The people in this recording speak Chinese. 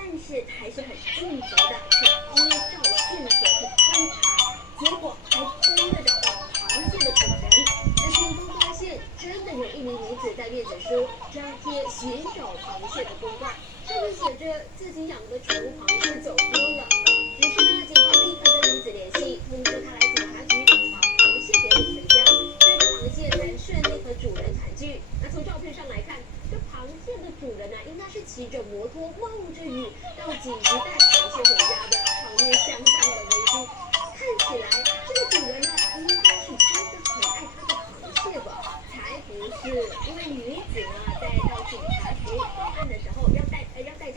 但是他还是很尽责的去依照线索去观察，结果还真的找到螃蟹的主人。那警方发现，真的有一名女子在面子书张贴寻找螃蟹的公告，上面写着自己养的宠物螃蟹走丢了。于是呢，警方立刻跟女子联系，通知她来警察局把螃蟹给领回家。这只螃蟹才顺利和主人团聚。那从照片上来看，这螃蟹的主人呢，应该是骑着摩托冒着雨到警局带螃蟹回家的，场面相当的温馨。看起来